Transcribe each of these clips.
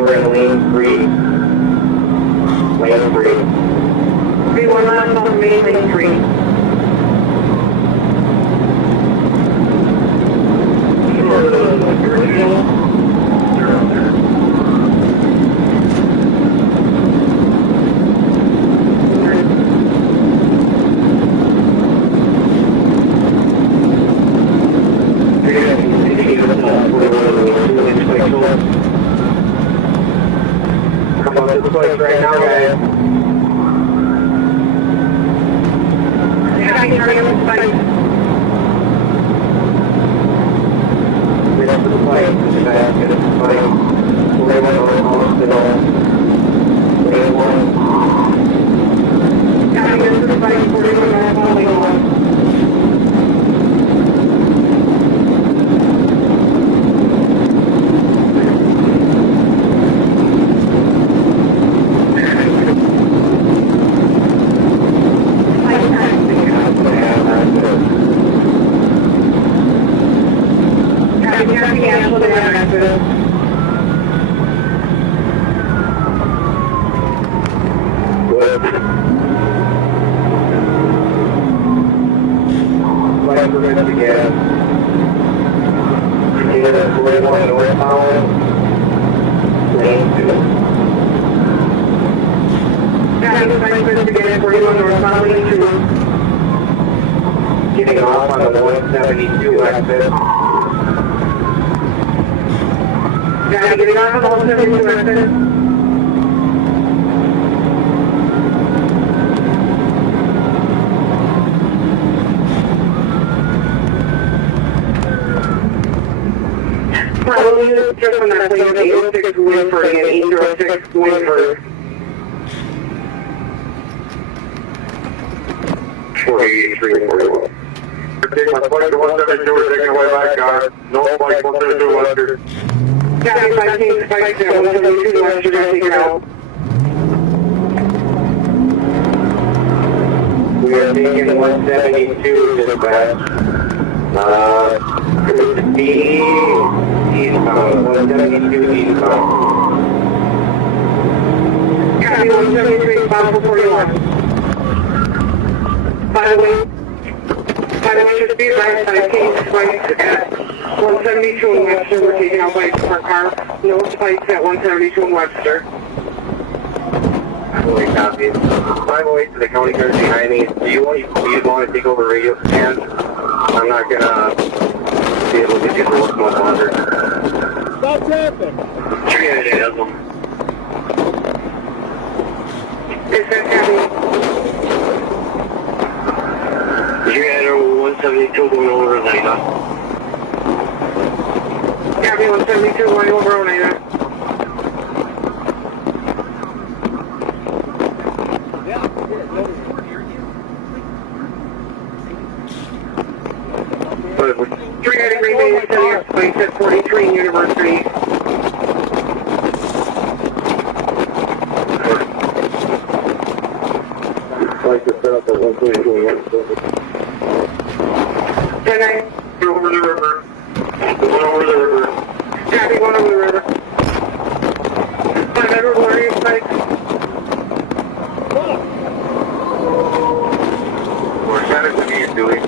we're in lane 3. Lane 3. 3-1 left on main lane 3. Come on to the place right now, guys. Yeah, I can hurry up and fight. Get up to the fight, guys. Get up to the fight. 41 on hospital. 41. Yeah, I get to the fight. 41 on hospital. Getting off on the 172 exit. Yeah, getting off on the 172 exit. Probably just on that plane, 806 Winford and 806 Winford. 4341. Taking my flight to 172, we're taking away back car. No flight 172 Western. Copy 15 spikes at 172 Western, take it out. We are taking 172 dispatch. Eastbound, 172 eastbound. Copy 173, possible 41. By the way, just be advised, 15 spikes at 172 in Webster. We're taking out bikes per car. No spikes at 172 in Webster. Highway copy. Highway to the county cars behind me. Do you want to take over radio commands? I'm not gonna be able to get you to work much longer. What's happened? 300 of them. Is that happening? You had a 172 going over Oneida. Copy 172 going over Oneida. Yeah, 300 remains to the space at 43 University. Like to set up at 132. 10-9. Go over the river. Going over the river. Copy, going over the river. 5 Edward, where are you, spikes? We're sending to me, Dewey.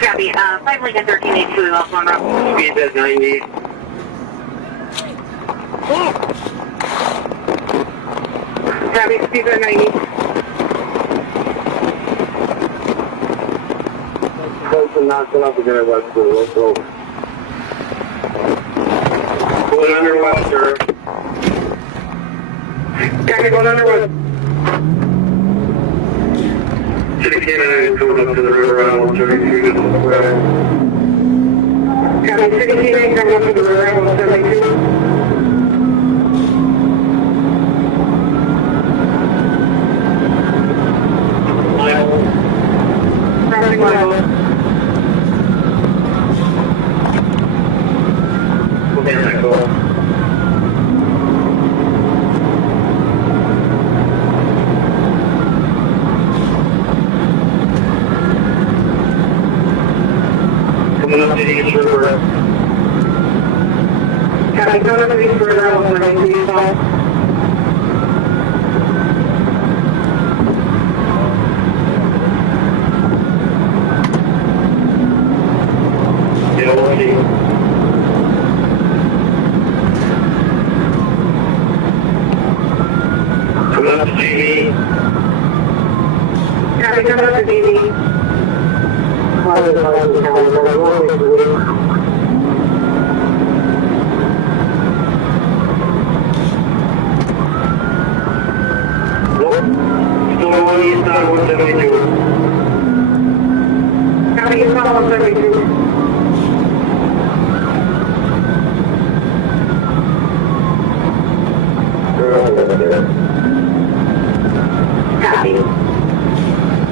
Copy, 5 Lincoln 1382 off on route. Speed at 90. Copy, speed at 90. Knocking up again, West let's go. Going under Webster. Copy, going under West. 69 coming up to the river on 132 to the square. Copy, 69 coming up to the river on 172. Crossing level. Coming up to the East River. Copy, don't have any further on 173 south. Coming up to GV. Copy, coming up to DD. Still on eastbound 172. Copy, you call 172. Copy.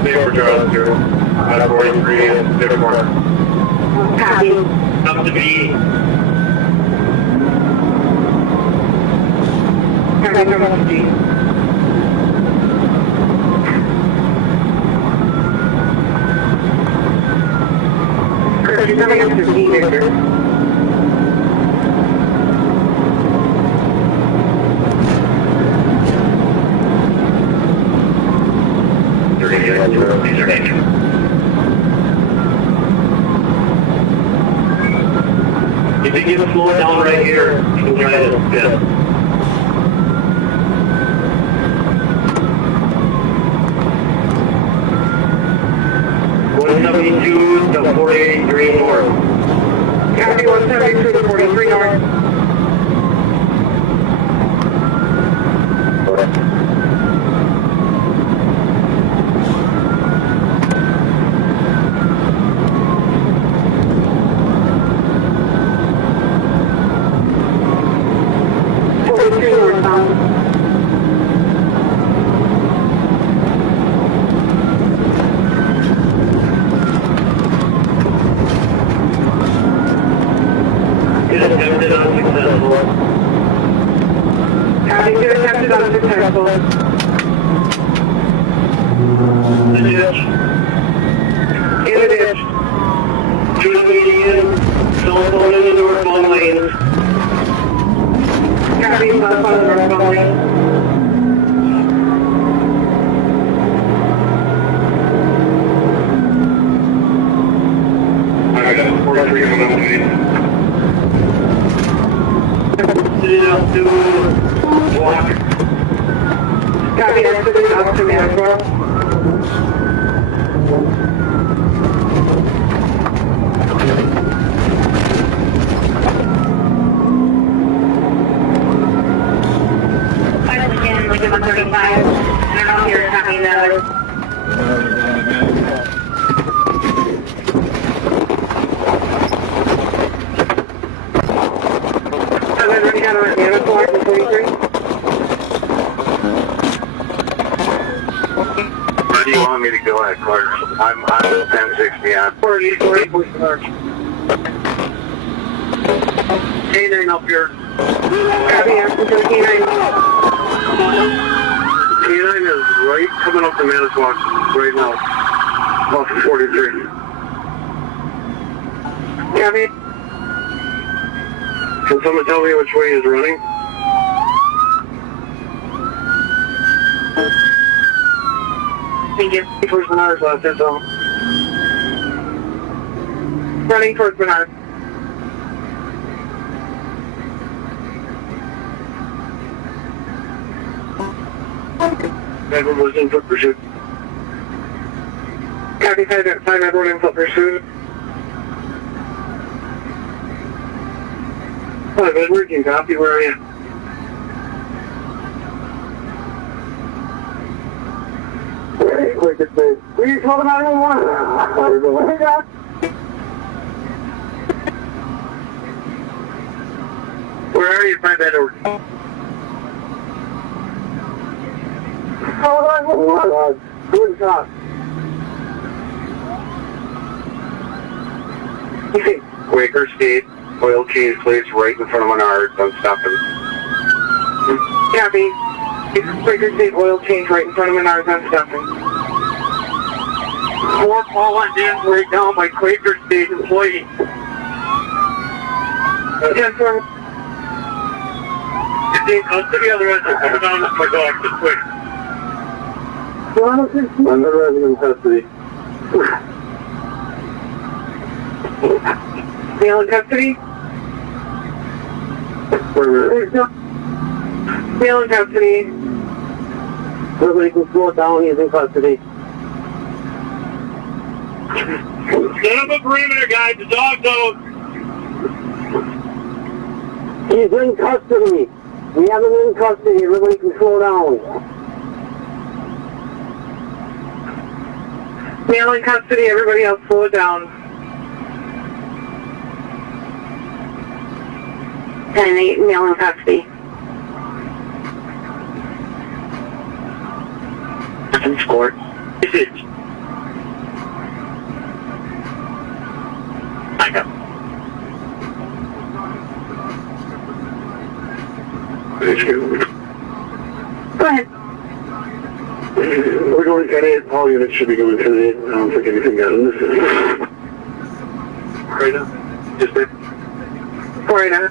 Before Charles 0. Out of 43 and 54. Copy. Up to B. Copy, coming up to D. You're coming up to D, Victor. These are danger. If you can slow it down right here, you can try to spin. To 483 north. Copy, 172 to 43 north. Attempted unsuccessful. Copy, good attempted unsuccessful. The ditch. In the ditch. To the median. Cell phone in the northbound lanes. Copy, cell phone northbound lane. I got 43 coming up to me. Sit up to block. Copy, exit up to Manitoba. Pilot again, Lincoln 135. I don't know if you're copying that. Running out of Manitoba, 43. Where do you want me to go at, Clark? I'm 1060 on 40, Clark. K9 up here. Copy, after K9. K9 is right coming up to Manitowoc right now. Off of 43. Copy. Can someone tell me which way he's running? Thank you. Towards Menards last hit zone. Running towards Menard. Edward was in foot pursuit. Copy, 5 Edward in foot pursuit. 5 Edward, can you copy? Where are you? Quick, it's me. We just told him I didn't want it. Where are you, 5 Edward? Hold on. Good shot. Quaker State, oil change place right in front of Menards. I'm stopping. Copy. It's Quaker State oil change right in front of Menards. I'm stopping. 4 Paula Dance right now by Quaker State employee. 10-4. in custody, otherwise I'm coming down with my dog this quick. Another resident in custody. Male in custody? Male in custody. Everybody can slow it down, he's in custody. Set up a perimeter, guys, the dog's out. He's in custody. We have him in custody, everybody can slow down. Male in custody, everybody else slow it down. 10-8, male in custody. Score. Is it? I got. Go ahead. We're going to 10-8. All units should be going 10-8. I don't think anything got in this. Right now? Just there? Right now.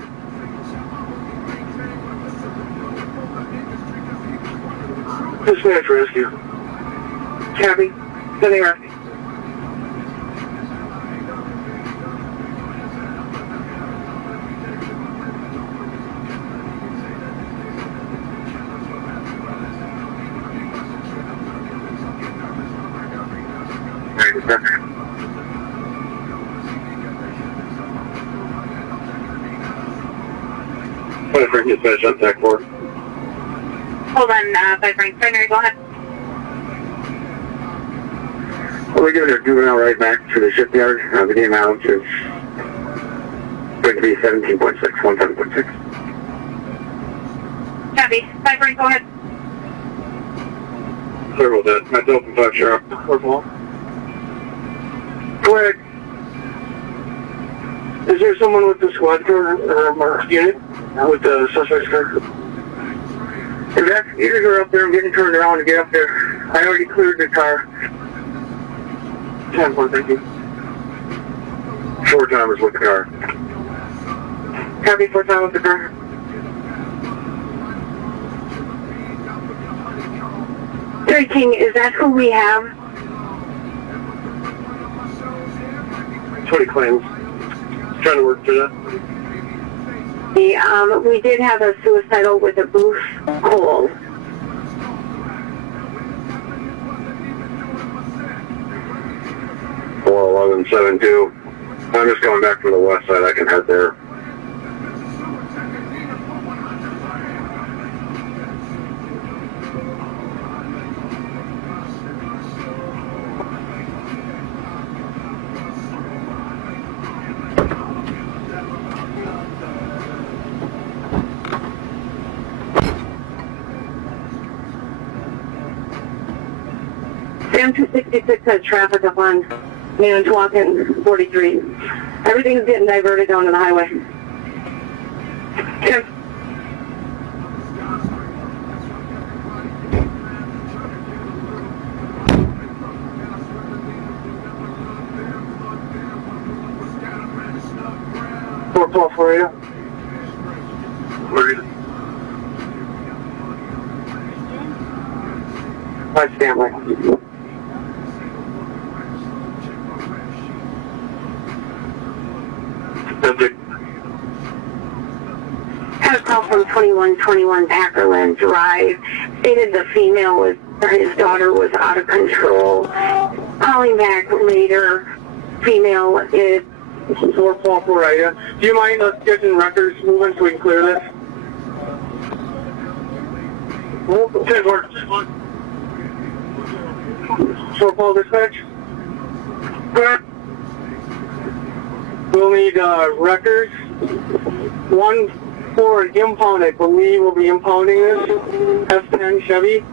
Dispatch rescue. Copy. Sending rescue. What if we can dispatch on TAC 4? Hold on, by Frank. Primary, go ahead. Well, we're giving a juvenile right back to the shipyard. The amount is going to be 17.6, 17.6. Copy. By Frank, go ahead. Sorry about that. That's open 5 sharp. Go ahead. Is there someone with the squad car or unit with the suspect's car? Investigators are up there. I'm getting turned around to get up there. I already cleared the car. 10-4, thank you. 4 timers with the car. Copy, 4 times with the car. King, is that who we have? 20 claims. Trying to work through that. We did have a suicidal with a booth hole. Well, 1172. I'm just going back from the west side. I can head there. Sam 266 had traffic up on Manitowoc and 43. Everything's getting diverted down to the highway. Okay. For you. Where is it? Hi, Stanley. Had a call from 2121 Packerland Drive. Stated the female was, or his daughter was out of control. Calling back later, female is... So we're for right. Do you mind us getting records moving so we can clear this? Short call dispatch. We'll need records. One for an impound, I believe we'll be impounding this. F10 Chevy.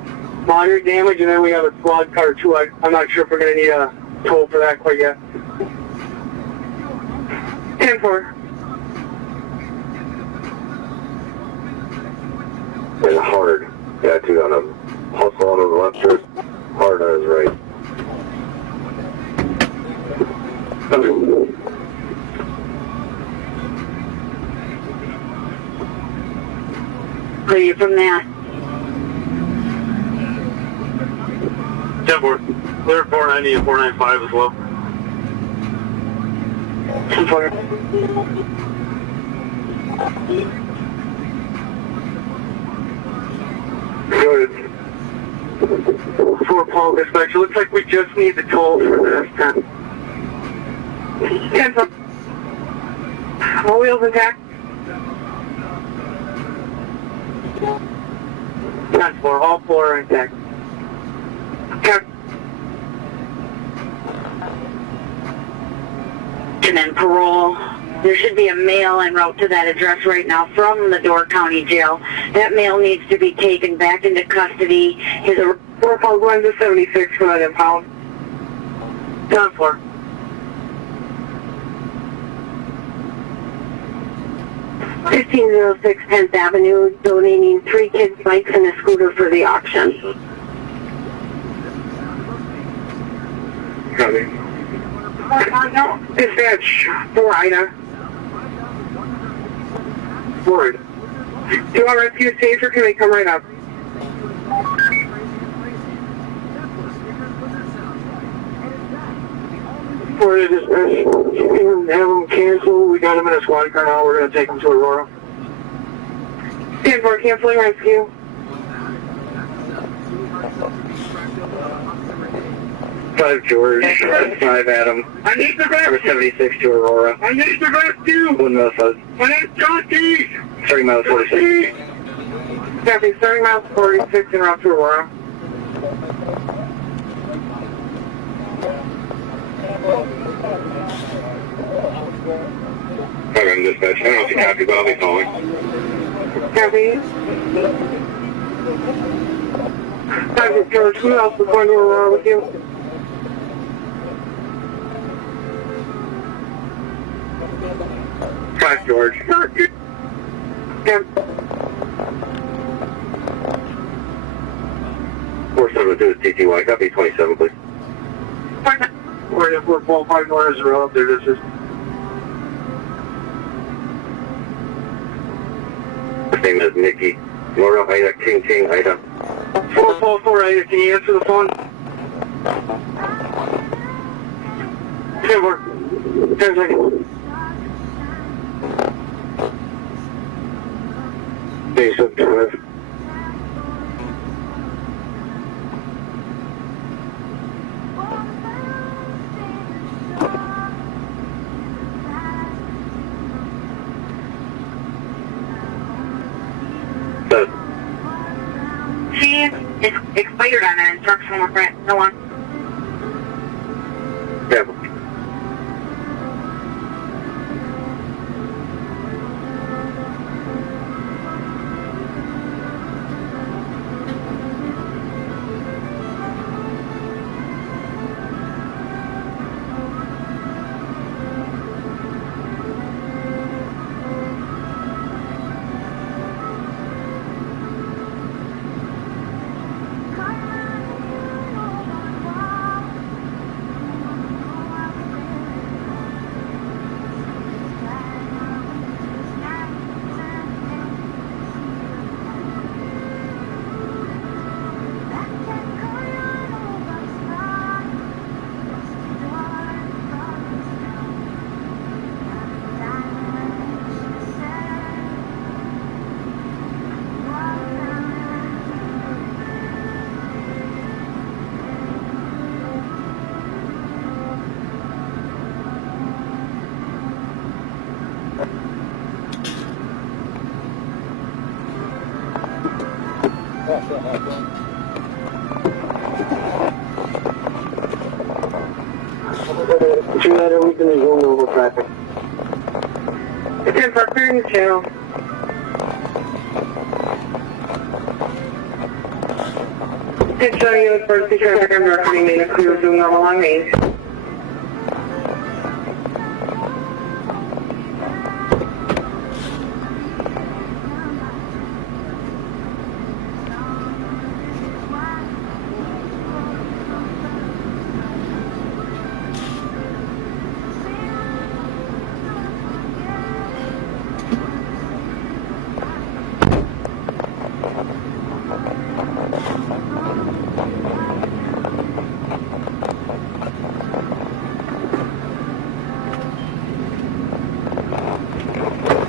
Moderate damage, and then we have a squad car too. I'm not sure if we're going to need a toll for that quite yet. 10-4. And hard. Yeah, too, on a hustle on the left turn. Hard on his right. clear you from that. 10-4. Clear 490 and 495 as well. 10-4. Good. 4 Paul dispatcher. Looks like we just need the toll for this 10. 10-4. All wheels intact. 10-4. All 4 are intact. Okay. And then parole. There should be a mail en route to that address right now from the Door County Jail. That mail needs to be taken back into custody. His 4 Paul going to 76 for that impound. 10-4. $1506 10th Avenue, donating 3 kids' bikes and a scooter for the auction. Copy. Dispatch 4 Ida. 4 Ida. Do you want rescue stage or can we come right up? 4 Ida dispatch. Have them cancel. We got them in a squad car now. We're going to take them to Aurora. 10-4 canceling rescue. 5 George, 5 Adam. I need the rescue. Number 76 to Aurora. I need the rescue. 1 mile south. My name's John Keys. 30 miles 46. Copy, 30 miles 46 en route to Aurora. Program dispatch, I don't know if you copy, but I'll be calling. Copy. 5 George, who else is going to Aurora with you? George. Yeah. 472 is TTY, copy 27, please. We're qualified orders are up there. This is. His name is Nikki. Laura, Ida, King, Ida. 444 Ida, can you answer the phone? 10-4. 10 seconds. Base up to it. It's expired on that instruction with Brent. No one. Yeah. We can resume normal traffic. 10 for clearing the channel. It's showing you the first traffic I'm recommending a clear resume normal on Main.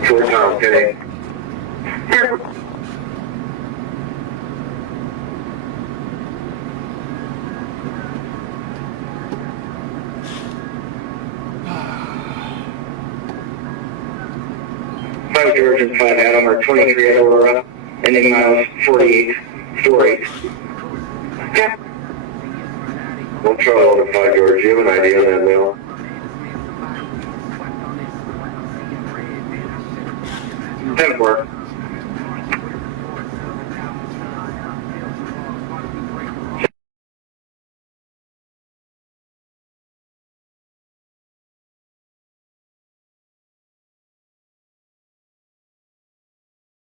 4 Tom Kenny. Adam, 5 George and 5 Adam are 23 at Aurora, ending miles 48. okay. We'll try all the 5 George. You have an idea on that mail? Ten 4.